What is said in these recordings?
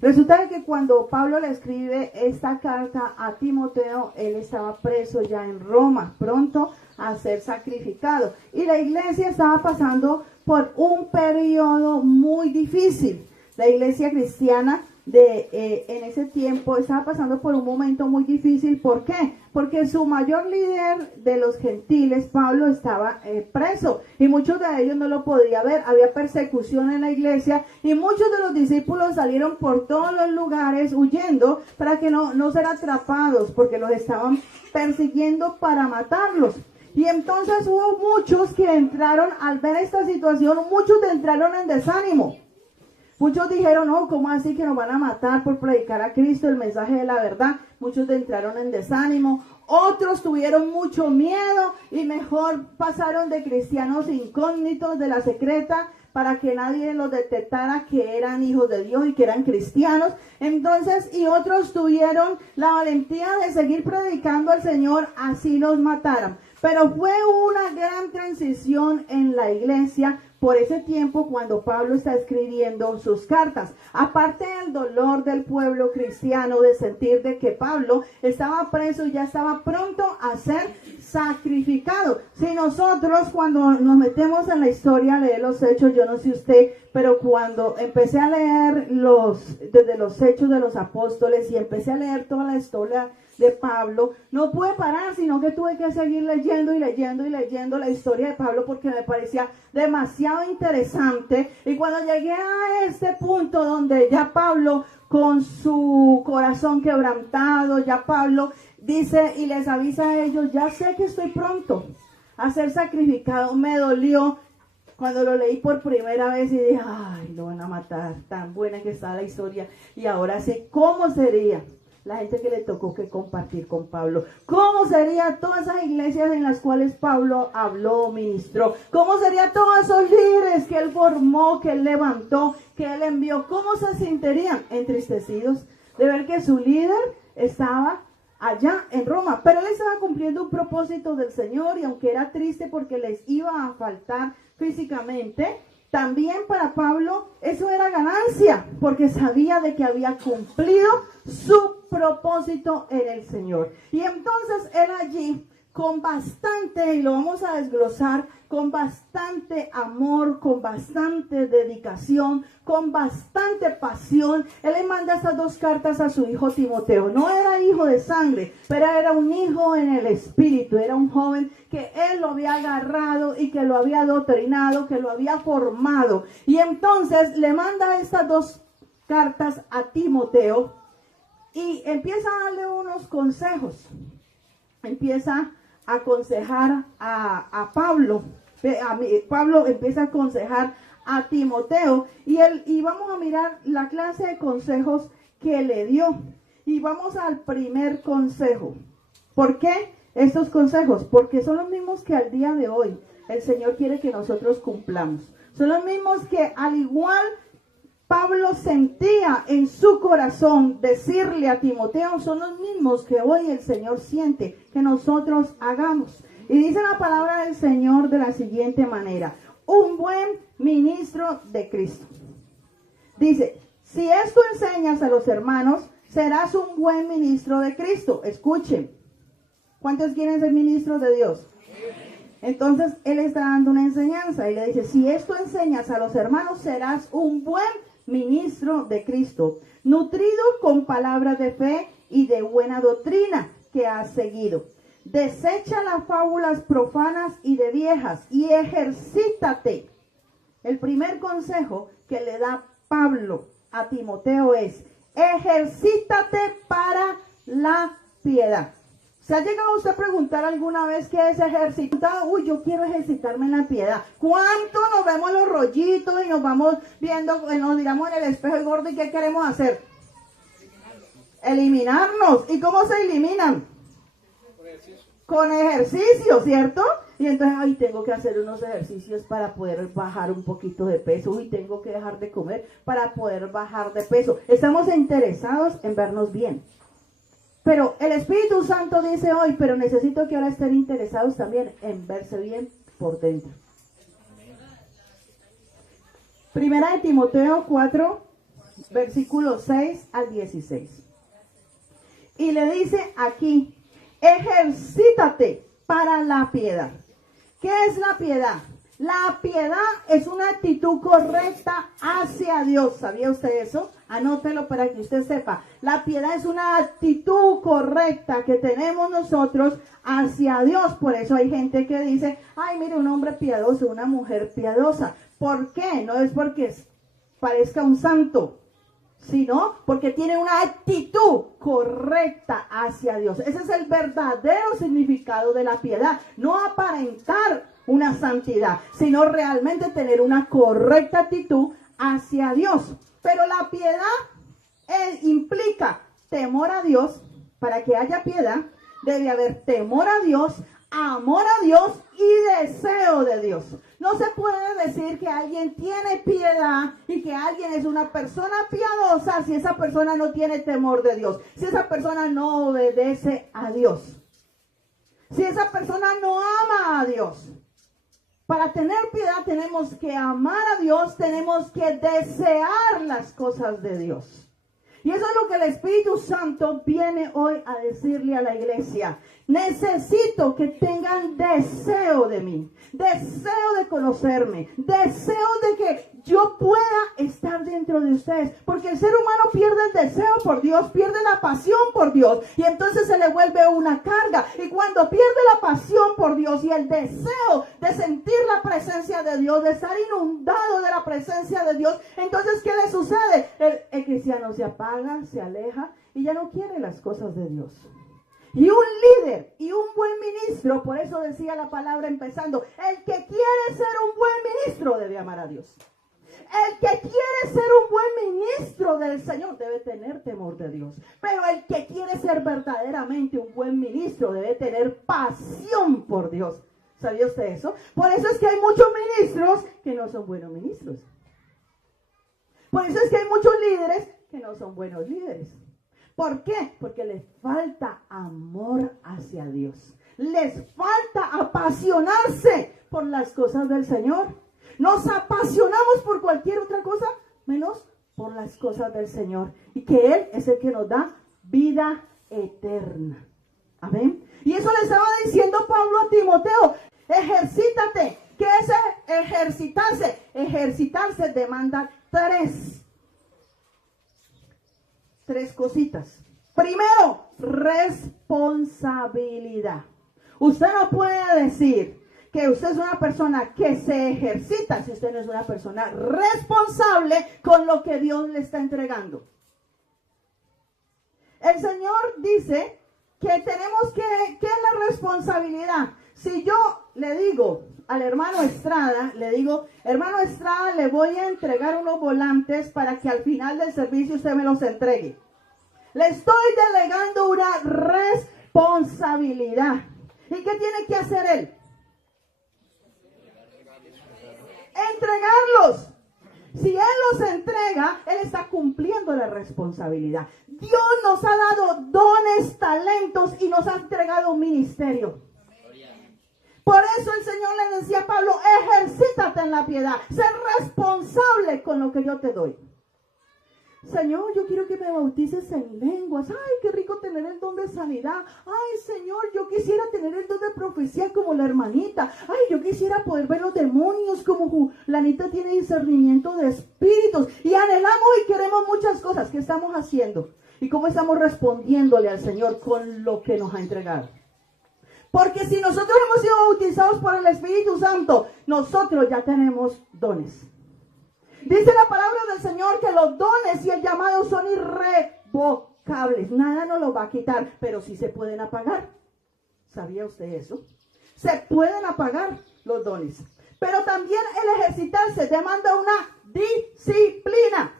Resulta que cuando Pablo le escribe esta carta a Timoteo, él estaba preso ya en Roma, pronto a ser sacrificado. Y la iglesia estaba pasando por un periodo muy difícil. La iglesia cristiana en ese tiempo estaba pasando por un momento muy difícil. ¿Por qué? Porque su mayor líder de los gentiles, Pablo, estaba preso y muchos de ellos no lo podían ver. Había persecución en la iglesia y muchos de los discípulos salieron por todos los lugares huyendo para que no ser atrapados, porque los estaban persiguiendo para matarlos. Y entonces hubo muchos que entraron, al ver esta situación, muchos entraron en desánimo. Muchos dijeron, no, ¿cómo así que nos van a matar por predicar a Cristo, el mensaje de la verdad? Muchos entraron en desánimo. Otros tuvieron mucho miedo y mejor pasaron de cristianos incógnitos de la secreta para que nadie los detectara que eran hijos de Dios y que eran cristianos. Entonces, y otros tuvieron la valentía de seguir predicando al Señor, así los mataran. Pero fue una gran transición en la iglesia por ese tiempo cuando Pablo está escribiendo sus cartas. Aparte del dolor del pueblo cristiano de sentir de que Pablo estaba preso y ya estaba pronto a ser sacrificado. Si nosotros cuando nos metemos en la historia, leer los hechos, yo no sé usted, pero cuando empecé a leer desde los hechos de los apóstoles y empecé a leer toda la historia de Pablo, no pude parar, sino que tuve que seguir leyendo y leyendo y leyendo la historia de Pablo porque me parecía demasiado interesante. Y cuando llegué a este punto donde ya Pablo, con su corazón quebrantado, ya Pablo dice y les avisa a ellos, ya sé que estoy pronto a ser sacrificado, me dolió cuando lo leí por primera vez y dije, ay, lo van a matar, tan buena que está la historia. Y ahora sé cómo sería la gente que le tocó que compartir con Pablo. ¿Cómo serían todas esas iglesias en las cuales Pablo habló, ministró? ¿Cómo serían todos esos líderes que él formó, que él levantó, que él envió? ¿Cómo se sentirían? Entristecidos de ver que su líder estaba allá en Roma. Pero él estaba cumpliendo un propósito del Señor y aunque era triste porque les iba a faltar físicamente, también para Pablo eso era ganancia, porque sabía de que había cumplido su propósito en el Señor. Y entonces él allí, con bastante, y lo vamos a desglosar, con bastante amor, con bastante dedicación, con bastante pasión, él le manda estas dos cartas a su hijo Timoteo. No era hijo de sangre, pero era un hijo en el espíritu, era un joven que él lo había agarrado y que lo había adoctrinado, que lo había formado. Y entonces le manda estas dos cartas a Timoteo y empieza a darle unos consejos. Empieza a aconsejar a Pablo. Pablo empieza a aconsejar a Timoteo y vamos a mirar la clase de consejos que le dio. Y vamos al primer consejo. ¿Por qué estos consejos? Porque son los mismos que al día de hoy el Señor quiere que nosotros cumplamos. Son los mismos que al igual Pablo sentía en su corazón decirle a Timoteo, son los mismos que hoy el Señor siente que nosotros hagamos. Y dice la palabra del Señor de la siguiente manera: un buen ministro de Cristo. Dice, si esto enseñas a los hermanos, serás un buen ministro de Cristo. Escuchen, ¿cuántos quieren ser ministros de Dios? Entonces él está dando una enseñanza y le dice, si esto enseñas a los hermanos, serás un buen ministro de Cristo, nutrido con palabras de fe y de buena doctrina que has seguido. Desecha las fábulas profanas y de viejas y ejercítate. El primer consejo que le da Pablo a Timoteo es, ejercítate para la piedad. ¿Se ha llegado usted a preguntar alguna vez qué es ejercitar? Uy, yo quiero ejercitarme en la piedad. ¿Cuánto nos vemos los rollitos y nos vamos viendo, nos miramos en el espejo y gordo y qué queremos hacer? Eliminarnos. ¿Y cómo se eliminan? Con ejercicio, ¿cierto? Y entonces, ay, tengo que hacer unos ejercicios para poder bajar un poquito de peso. Uy, tengo que dejar de comer para poder bajar de peso. Estamos interesados en vernos bien. Pero el Espíritu Santo dice hoy, pero necesito que ahora estén interesados también en verse bien por dentro. Primera de Timoteo 4, versículos 6 al 16. Y le dice aquí, ejercítate para la piedad. ¿Qué es la piedad? La piedad es una actitud correcta hacia Dios. ¿Sabía usted eso? Anótelo para que usted sepa. La piedad es una actitud correcta que tenemos nosotros hacia Dios. Por eso hay gente que dice, ay, mire, un hombre piadoso, una mujer piadosa. ¿Por qué? No es porque parezca un santo, sino porque tiene una actitud correcta hacia Dios. Ese es el verdadero significado de la piedad. No aparentar una santidad, sino realmente tener una correcta actitud hacia Dios. Pero la piedad implica temor a Dios. Para que haya piedad, debe haber temor a Dios, amor a Dios y deseo de Dios. No se puede decir que alguien tiene piedad y que alguien es una persona piadosa si esa persona no tiene temor de Dios, si esa persona no obedece a Dios, si esa persona no ama a Dios. Para tener piedad tenemos que amar a Dios, tenemos que desear las cosas de Dios. Y eso es lo que el Espíritu Santo viene hoy a decirle a la iglesia. Necesito que tengan deseo de mí, deseo de conocerme, deseo de que yo pueda estar dentro de ustedes. Porque el ser humano pierde el deseo por Dios, pierde la pasión por Dios y entonces se le vuelve una carga. Y cuando pierde la pasión por Dios y el deseo de sentir la presencia de Dios, de estar inundado de la presencia de Dios, entonces ¿qué le sucede? El cristiano se apaga, se aleja y ya no quiere las cosas de Dios. Y un líder y un buen ministro, por eso decía la palabra empezando, el que quiere ser un buen ministro debe amar a Dios. El que quiere ser un buen ministro del Señor debe tener temor de Dios. Pero el que quiere ser verdaderamente un buen ministro debe tener pasión por Dios. ¿Sabía usted eso? Por eso es que hay muchos ministros que no son buenos ministros. Por eso es que hay muchos líderes que no son buenos líderes. ¿Por qué? Porque les falta amor hacia Dios. Les falta apasionarse por las cosas del Señor. Nos apasionamos por cualquier otra cosa, menos por las cosas del Señor. Y que Él es el que nos da vida eterna. Amén. Y eso le estaba diciendo Pablo a Timoteo. Ejercítate. ¿Qué es ejercitarse? Ejercitarse demanda tres cositas. Primero, responsabilidad. Usted no puede decir que usted es una persona que se ejercita si usted no es una persona responsable con lo que Dios le está entregando. El Señor dice que tenemos ¿qué es la responsabilidad? Si yo le digo al hermano Estrada, le digo, hermano Estrada, le voy a entregar unos volantes para que al final del servicio usted me los entregue. Le estoy delegando una responsabilidad. ¿Y qué tiene que hacer él? Entregarlos. Si Él los entrega, Él está cumpliendo la responsabilidad. Dios nos ha dado dones, talentos y nos ha entregado un ministerio. Por eso el Señor le decía a Pablo, ejercítate en la piedad, sé responsable con lo que yo te doy. Señor, yo quiero que me bautices en lenguas. Ay, qué rico tener el don de sanidad. Ay, Señor, yo quisiera tener el don de profecía como la hermanita. Ay, yo quisiera poder ver los demonios como la Anita tiene discernimiento de espíritus. Y anhelamos y queremos muchas cosas. ¿Qué estamos haciendo? ¿Y cómo estamos respondiéndole al Señor con lo que nos ha entregado? Porque si nosotros hemos sido bautizados por el Espíritu Santo, nosotros ya tenemos dones. Dice la palabra del Señor que los dones y el llamado son irrevocables. Nada nos los va a quitar, pero sí se pueden apagar. ¿Sabía usted eso? Se pueden apagar los dones. Pero también el ejercitarse demanda una disciplina.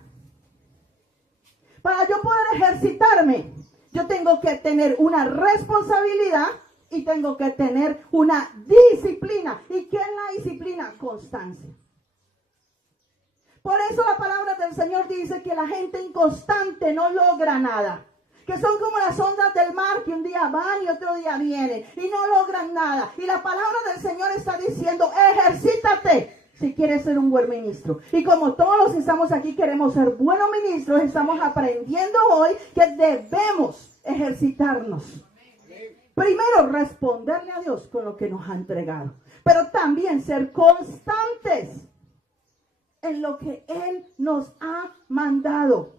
Para yo poder ejercitarme, yo tengo que tener una responsabilidad y tengo que tener una disciplina. ¿Y qué es la disciplina? Constancia. Por eso la palabra del Señor dice que la gente inconstante no logra nada. Que son como las ondas del mar que un día van y otro día vienen y no logran nada. Y la palabra del Señor está diciendo, ejercítate, si quieres ser un buen ministro. Y como todos los que estamos aquí queremos ser buenos ministros, estamos aprendiendo hoy que debemos ejercitarnos. Primero, responderle a Dios con lo que nos ha entregado. Pero también ser constantes en lo que Él nos ha mandado.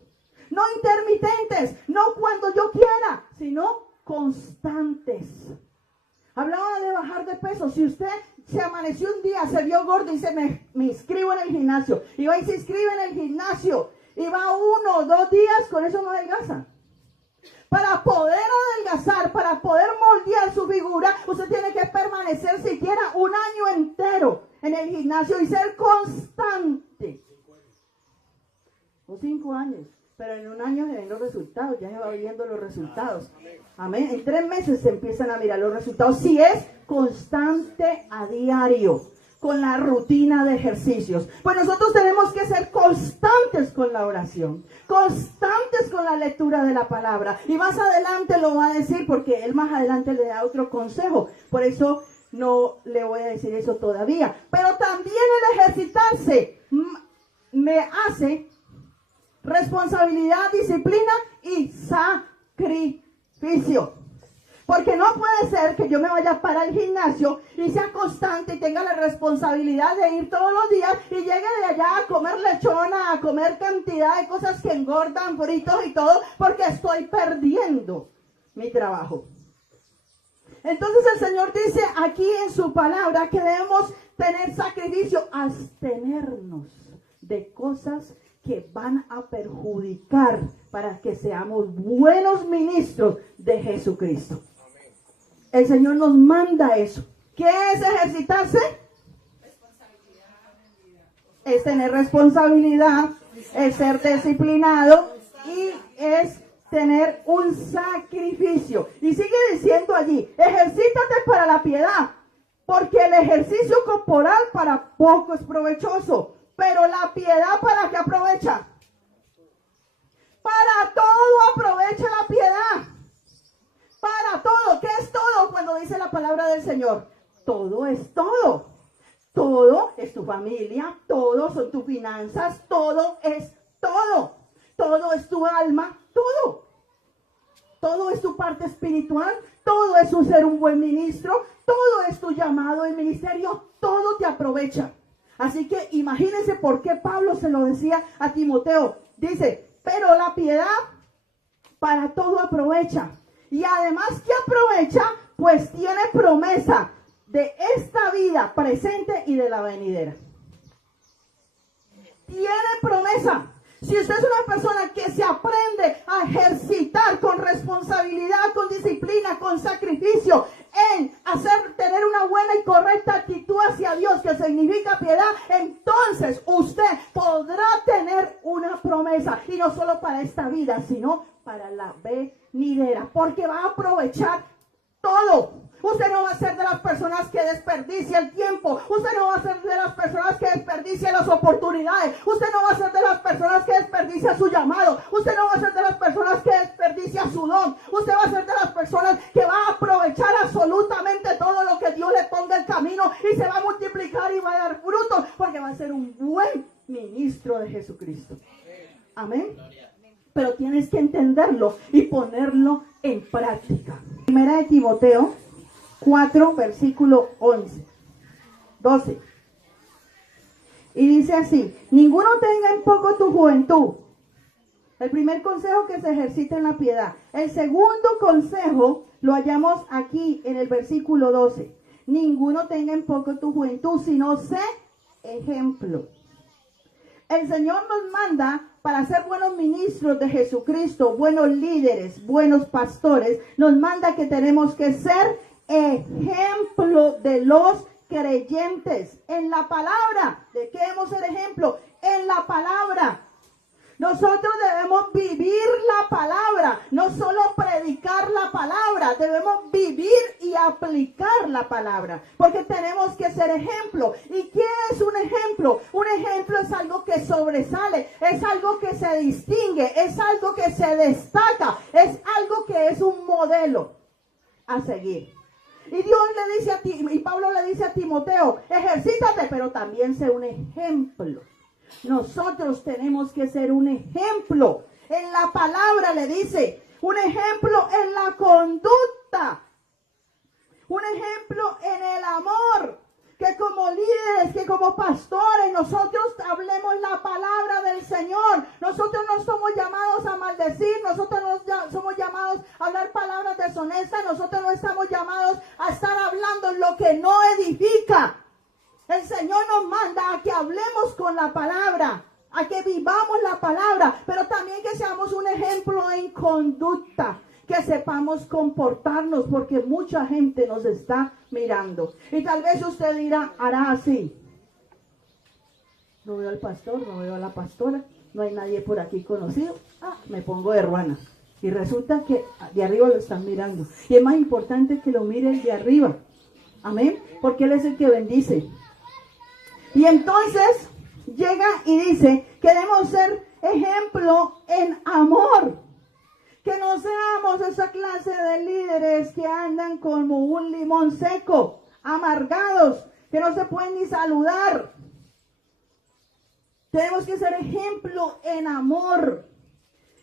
No intermitentes, no cuando yo quiera, sino constantes. Hablaba de bajar de peso. Si usted se amaneció un día, se vio gordo y dice, me inscribo en el gimnasio, y va y se inscribe en el gimnasio, y va 1 o 2 días, con eso no adelgaza. Para poder adelgazar, para poder moldear su figura, usted tiene que permanecer siquiera 1 año entero en el gimnasio y ser constante. O 5 años. Pero en 1 año se ven los resultados, ya se va viendo los resultados. Amén. En 3 meses se empiezan a mirar los resultados. Si es constante a diario, con la rutina de ejercicios. Pues nosotros tenemos que ser constantes con la oración, constantes con la lectura de la palabra. Y más adelante lo va a decir, porque él más adelante le da otro consejo. Por eso no le voy a decir eso todavía. Pero también el ejercitarse me hace responsabilidad, disciplina y sacrificio. Porque no puede ser que yo me vaya para el gimnasio y sea constante y tenga la responsabilidad de ir todos los días y llegue de allá a comer lechona, a comer cantidad de cosas que engordan, fritos y todo, porque estoy perdiendo mi trabajo. Entonces el Señor dice aquí en su palabra que debemos tener sacrificio, abstenernos de cosas que van a perjudicar para que seamos buenos ministros de Jesucristo. El Señor nos manda eso. ¿Qué es ejercitarse? Es tener responsabilidad, es ser disciplinado y es tener un sacrificio. Y sigue diciendo allí, ejercítate para la piedad, porque el ejercicio corporal para poco es provechoso, pero la piedad ¿para qué aprovecha? Para todo aprovecha la piedad. Para todo. ¿Qué es todo cuando dice la palabra del Señor? Todo es todo. Todo es tu familia, todo son tus finanzas, todo es todo. Todo es tu alma, todo. Todo es tu parte espiritual, todo es ser un buen ministro, todo es tu llamado en ministerio, todo te aprovecha. Así que imagínense por qué Pablo se lo decía a Timoteo. Dice, pero la piedad para todo aprovecha. Y además que aprovecha, pues tiene promesa de esta vida presente y de la venidera. Tiene promesa. Si usted es una persona que se aprende a ejercitar con responsabilidad, con disciplina, con sacrificio, en tener una buena y correcta actitud hacia Dios, que significa piedad, entonces usted podrá tener una promesa. Y no solo para esta vida, sino para la venidera. Porque va a aprovechar todo. Usted no va a ser de las personas que desperdicia el tiempo. Usted no va a ser de las personas que desperdicia las oportunidades. Usted no va a ser de las personas que desperdicia su llamado. Usted no va a ser de las personas que desperdicia su don. Usted va a ser de las personas que va a aprovechar absolutamente todo lo que Dios le ponga en el camino y se va a multiplicar y va a dar frutos, porque va a ser un buen ministro de Jesucristo. Amén. Pero tienes que entenderlo y ponerlo en práctica. Primera de Timoteo 4, versículo 12. Y dice así, ninguno tenga en poco tu juventud. El primer consejo, que se ejercite en la piedad. El segundo consejo lo hallamos aquí en el versículo 12. Ninguno tenga en poco tu juventud, sino sé ejemplo. El Señor nos manda para ser buenos ministros de Jesucristo, buenos líderes, buenos pastores. Nos manda que tenemos que ser ejemplo de los creyentes en la palabra. ¿De qué debemos ser ejemplo? En la palabra. Nosotros debemos vivir la palabra, no solo predicar la palabra, debemos vivir y aplicar la palabra, porque tenemos que ser ejemplo. ¿Y qué es un ejemplo? Un ejemplo es algo que sobresale, es algo que se distingue, es algo que se destaca, es algo que es un modelo a seguir. Y Dios le dice a ti, y Pablo le dice a Timoteo, ejercítate, pero también sé un ejemplo. Nosotros tenemos que ser un ejemplo. En la palabra le dice, un ejemplo en la conducta, un ejemplo en el amor. Que como líderes, que como pastores, nosotros hablemos la palabra del Señor. Nosotros no somos llamados a maldecir, nosotros no somos llamados a hablar palabras deshonestas, nosotros no estamos llamados a estar hablando lo que no edifica. El Señor nos manda a que hablemos con la palabra, a que vivamos la palabra, pero también que seamos un ejemplo en conducta. Que sepamos comportarnos porque mucha gente nos está mirando. Y tal vez usted dirá, hará así. No veo al pastor, no veo a la pastora, no hay nadie por aquí conocido. Me pongo de ruana. Y resulta que de arriba lo están mirando. Y es más importante que lo mire el de arriba. Amén. Porque Él es el que bendice. Y entonces llega y dice que debemos ser ejemplo en amor. Que no seamos esa clase de líderes que andan como un limón seco, amargados, que no se pueden ni saludar. Tenemos que ser ejemplo en amor.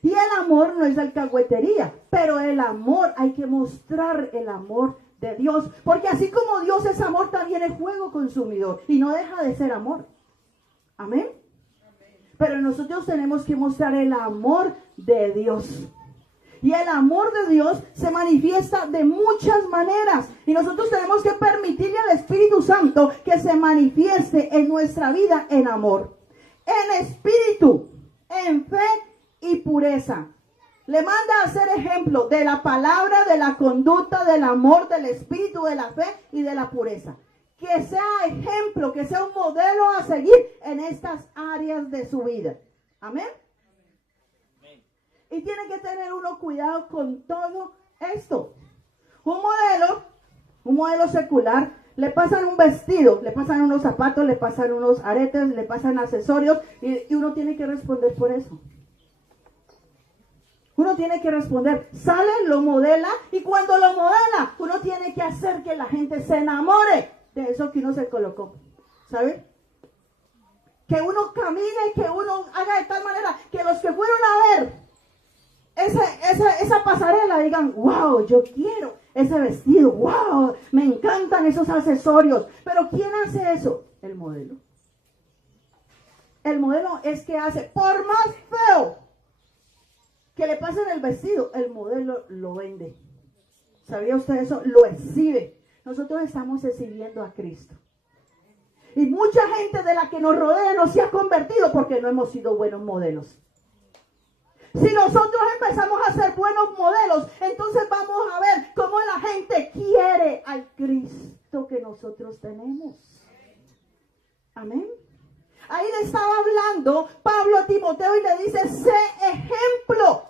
Y el amor no es alcahuetería, pero el amor, hay que mostrar el amor de Dios. Porque así como Dios es amor, también es fuego consumidor. Y no deja de ser amor. Amén. Pero nosotros tenemos que mostrar el amor de Dios. Y el amor de Dios se manifiesta de muchas maneras. Y nosotros tenemos que permitirle al Espíritu Santo que se manifieste en nuestra vida en amor, en espíritu, en fe y pureza. Le manda a ser ejemplo de la palabra, de la conducta, del amor, del espíritu, de la fe y de la pureza. Que sea ejemplo, que sea un modelo a seguir en estas áreas de su vida. Amén. Y tiene que tener uno cuidado con todo esto. Un modelo secular, le pasan un vestido, le pasan unos zapatos, le pasan unos aretes, le pasan accesorios y uno tiene que responder por eso. Uno tiene que responder, sale, lo modela y cuando lo modela, uno tiene que hacer que la gente se enamore de eso que uno se colocó. ¿Sabe? Que uno camine, que uno haga de tal manera que los que fueron a ver esa pasarela digan, wow, yo quiero ese vestido, wow, me encantan esos accesorios. Pero ¿quién hace eso? El modelo. El modelo es que hace, por más feo que le pasen el vestido, el modelo lo vende. ¿Sabía usted eso? Lo exhibe. Nosotros estamos exhibiendo a Cristo. Y mucha gente de la que nos rodea no se ha convertido porque no hemos sido buenos modelos. Si nosotros empezamos a ser buenos modelos, entonces vamos a ver cómo la gente quiere al Cristo que nosotros tenemos. Amén. Ahí le estaba hablando Pablo a Timoteo y le dice, sé ejemplo,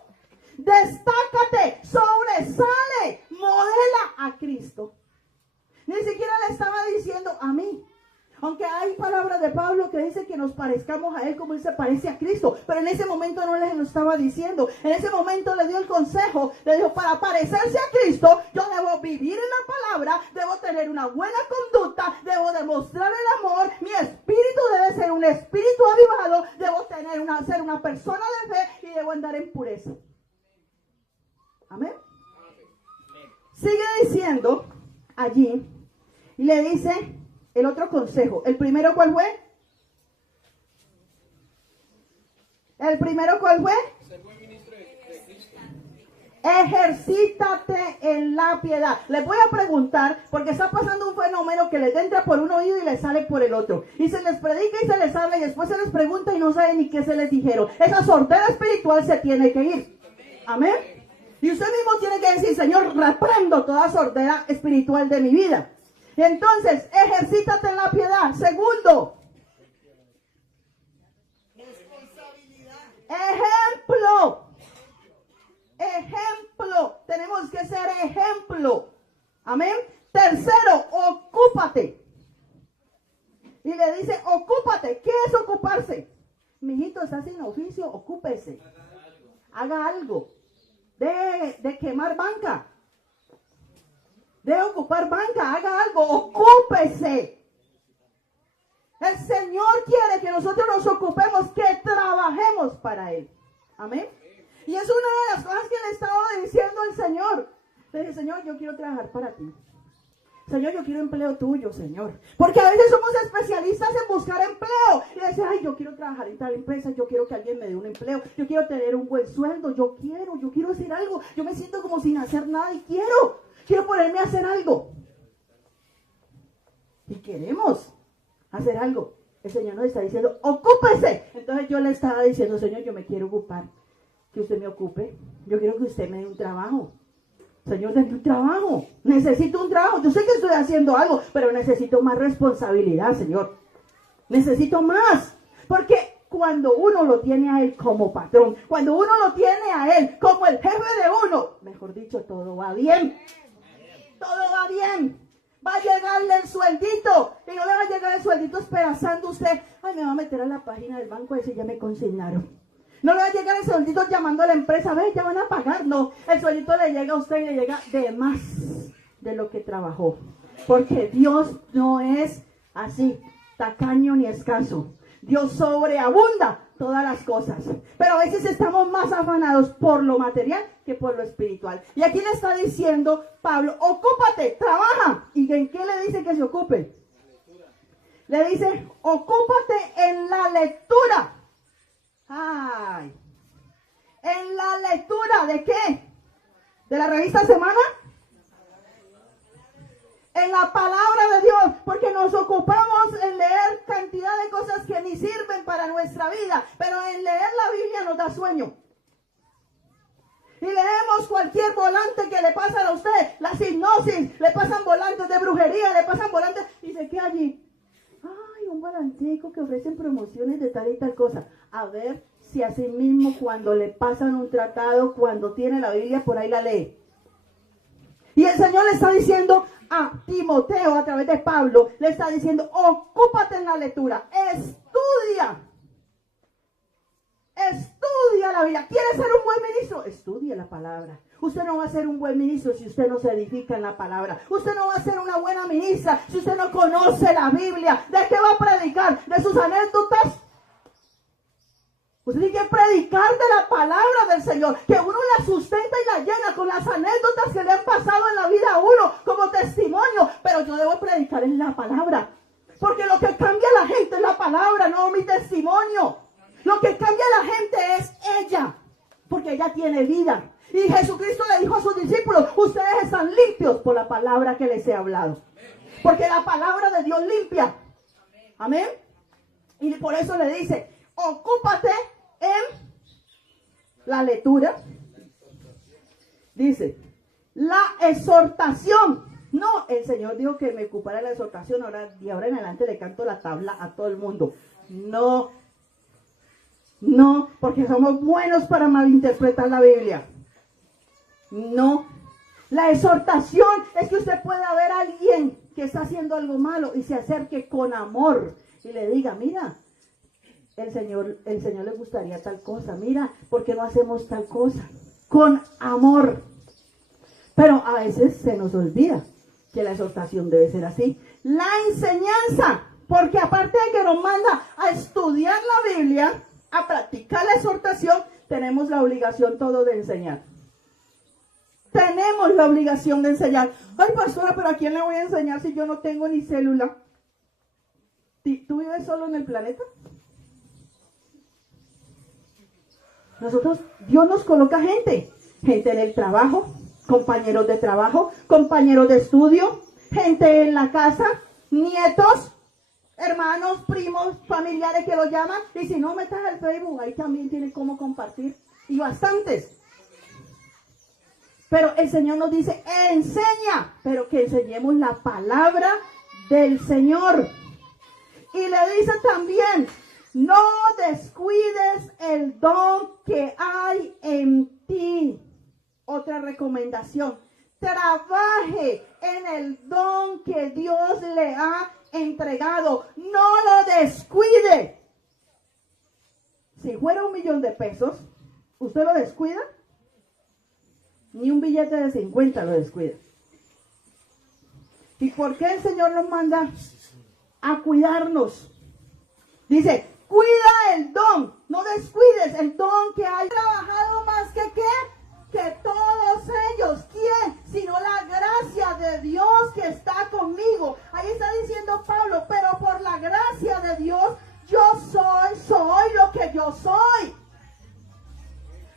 destácate, sobresale, modela a Cristo. Ni siquiera le estaba diciendo a mí. Aunque hay palabras de Pablo que dice que nos parezcamos a Él como Él se parece a Cristo. Pero en ese momento no les lo estaba diciendo. En ese momento le dio el consejo. Le dijo, para parecerse a Cristo, yo debo vivir en la palabra. Debo tener una buena conducta. Debo demostrar el amor. Mi espíritu debe ser un espíritu avivado. Debo ser una persona de fe. Y debo andar en pureza. Amén. Sigue diciendo allí. Y le dice... El otro consejo. ¿El primero cuál fue? ¿El primero cuál fue? Ser buen ministro de Cristo. Ejercítate en la piedad. Les voy a preguntar, porque está pasando un fenómeno que les entra por un oído y les sale por el otro. Y se les predica y se les habla y después se les pregunta y no saben ni qué se les dijeron. Esa sordera espiritual se tiene que ir. Amén. Y usted mismo tiene que decir, Señor, reprendo toda sordera espiritual de mi vida. Entonces, ejercítate en la piedad. Segundo, ejemplo. Ejemplo. Tenemos que ser ejemplo. Amén. Tercero, ocúpate. Y le dice, ocúpate. ¿Qué es ocuparse? Mijito, está sin oficio, ocúpese. Haga algo. De quemar banca. Deje ocupar banca, haga algo, ocúpese. El Señor quiere que nosotros nos ocupemos, que trabajemos para Él. Amén. Y es una de las cosas que le estaba diciendo al Señor. Le dije, Señor, yo quiero trabajar para ti. Señor, yo quiero empleo tuyo, Señor. Porque a veces somos especialistas en buscar empleo. Y decir, ay, yo quiero trabajar en tal empresa, yo quiero que alguien me dé un empleo, yo quiero tener un buen sueldo, yo quiero hacer algo. Yo me siento como sin hacer nada y quiero ponerme a hacer algo. Y queremos hacer algo. El Señor nos está diciendo, ocúpese. Entonces yo le estaba diciendo, Señor, yo me quiero ocupar. Que usted me ocupe. Yo quiero que usted me dé un trabajo. Señor, denme un trabajo. Necesito un trabajo. Yo sé que estoy haciendo algo, pero necesito más responsabilidad, Señor. Necesito más. Porque cuando uno lo tiene a Él como patrón, cuando uno lo tiene a Él como el jefe de uno, mejor dicho, todo va bien. Todo va bien. Va a llegarle el sueldito. Y no le va a llegar el sueldito esperanzando usted. Ay, me va a meter a la página del banco ese, ya me consignaron. No le va a llegar el sueldito llamando a la empresa, ve, ya van a pagar. No, el sueldito le llega a usted y le llega de más de lo que trabajó. Porque Dios no es así, tacaño ni escaso. Dios sobreabunda todas las cosas. Pero a veces estamos más afanados por lo material que por lo espiritual. Y aquí le está diciendo Pablo, ocúpate, trabaja. ¿Y en qué le dice que se ocupe? Le dice, ocúpate en la lectura. Ay, en la lectura ¿de qué? ¿De la revista Semana? En la palabra de Dios, porque nos ocupamos en leer cantidad de cosas que ni sirven para nuestra vida, pero en leer la Biblia nos da sueño. Y leemos cualquier volante que le pasan a usted, la hipnosis, le pasan volantes de brujería, le pasan volantes y se queda allí. Ay, un volantico que ofrecen promociones de tal y tal cosa. A ver si así mismo cuando le pasan un tratado, cuando tiene la Biblia, por ahí la lee. Y el Señor le está diciendo a Timoteo, a través de Pablo, le está diciendo, ocúpate en la lectura, estudia la Biblia. ¿Quiere ser un buen ministro? Estudie la palabra. Usted no va a ser un buen ministro si usted no se edifica en la palabra. Usted no va a ser una buena ministra si usted no conoce la Biblia. ¿De qué va a predicar? ¿De sus anécdotas? Usted tiene que predicar de la palabra del Señor, que uno la sustenta y la llena con las anécdotas que le han pasado en la vida a uno como testimonio. Pero yo debo predicar en la palabra, porque lo que cambia a la gente es la palabra, no mi testimonio. Lo que cambia a la gente es ella, porque ella tiene vida. Y Jesucristo le dijo a sus discípulos, ustedes están limpios por la palabra que les he hablado. Porque la palabra de Dios limpia. Amén. Y por eso le dice, ocúpate en la lectura. Dice, la exhortación. No, el Señor dijo que me ocupara la exhortación. De ahora en adelante le canto la tabla a todo el mundo. No, porque somos buenos para malinterpretar la Biblia. No. La exhortación es que usted pueda ver a alguien que está haciendo algo malo y se acerque con amor y le diga, mira, el Señor le gustaría tal cosa, mira, ¿por qué no hacemos tal cosa? Con amor. Pero a veces se nos olvida que la exhortación debe ser así. La enseñanza, porque aparte de que nos manda a estudiar la Biblia, a practicar la exhortación, tenemos la obligación todo de enseñar. Tenemos la obligación de enseñar. Ay, pastora, pero ¿a quién le voy a enseñar si yo no tengo ni célula? ¿Tú vives solo en el planeta? Dios nos coloca gente en el trabajo, compañeros de trabajo, compañeros de estudio, gente en la casa, nietos, hermanos, primos, familiares que lo llaman. Y si no, metas al Facebook, ahí también tiene cómo compartir. Y bastantes. Pero el Señor nos dice, enseña, pero que enseñemos la palabra del Señor. Y le dice también, no descuides el don que hay en ti. Otra recomendación, trabaje en el don que Dios le ha entregado. No lo descuide. Si fuera $1,000,000 de pesos, ¿usted lo descuida? Ni un billete de 50 lo descuida. ¿Y por qué el Señor nos manda a cuidarnos? Dice, cuida el don, no descuides el don que hay. Trabajado más que ¿qué? Que todos ellos. ¿Quién? Sino la gracia de Dios que está conmigo. Ahí está diciendo Pablo, pero por la gracia de Dios, yo soy lo que yo soy.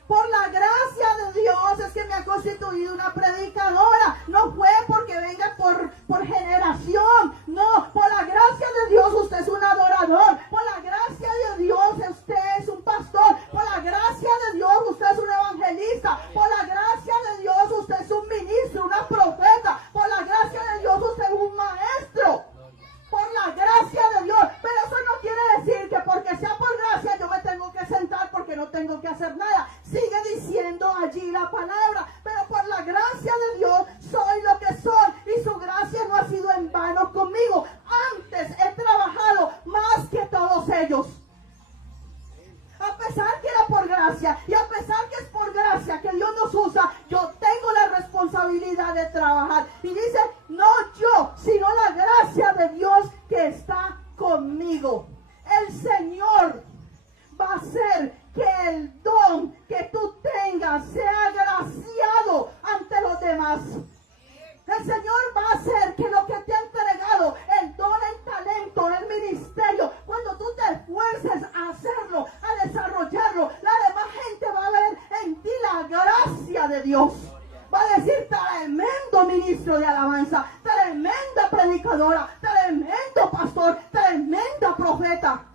Por la gracia de Dios es que me ha constituido una predicadora. No fue porque venga por generación. No, por la gracia de Dios usted es un adorador. Por la gracia de Dios usted es un pastor. Por la gracia de Dios usted es un evangelista. Por la gracia de Dios usted es un ministro, una profeta. Por la gracia de Dios usted es un maestro. Por la gracia de Dios. Pero eso no quiere decir que porque sea por gracia yo me tengo que sentar porque no tengo que hacer nada. Sigue diciendo allí la palabra. Pero por la gracia de Dios soy lo que soy. Y su gracia no ha sido en vano conmigo. Antes he trabajado más que todos ellos. A pesar que era por gracia y a pesar que es por gracia que Dios nos usa, yo tengo la responsabilidad de trabajar. Y dice, no yo, sino la gracia de Dios que está conmigo. El Señor va a hacer que el don que tú tengas sea agraciado ante los demás. El Señor va a hacer que lo que te ha entregado, el don, el talento, el ministerio, cuando tú te esfuerces a hacerlo, a desarrollarlo, la demás gente va a ver en ti la gracia de Dios. Va a decir, tremendo ministro de alabanza, tremenda predicadora, tremendo pastor, tremenda profeta.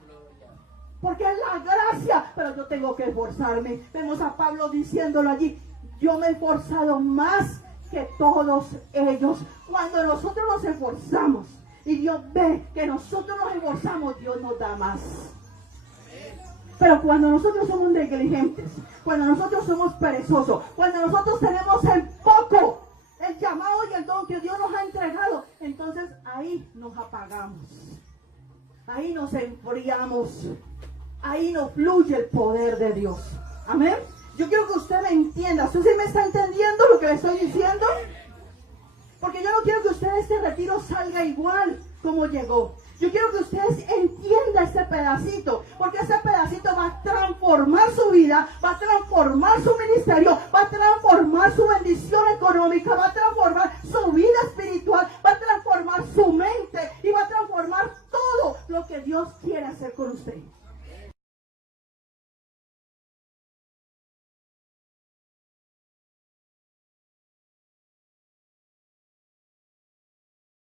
Porque es la gracia, pero yo tengo que esforzarme. Vemos a Pablo diciéndolo allí, yo me he esforzado más que todos ellos. Cuando nosotros nos esforzamos y Dios ve que nosotros nos esforzamos, Dios nos da más. Pero cuando nosotros somos negligentes, cuando nosotros somos perezosos, cuando nosotros tenemos en poco el llamado y el don que Dios nos ha entregado, entonces ahí nos apagamos, ahí nos enfriamos, ahí no fluye el poder de Dios. Amén. Yo quiero que usted me entienda. ¿Usted sí me está entendiendo lo que le estoy diciendo? Porque yo no quiero que usted de este retiro salga igual como llegó. Yo quiero que usted entienda ese pedacito, porque ese pedacito va a transformar su vida, va a transformar su ministerio, va a transformar su bendición económica, va a transformar su vida espiritual, va a transformar su mente y va a transformar todo lo que Dios quiere hacer con usted.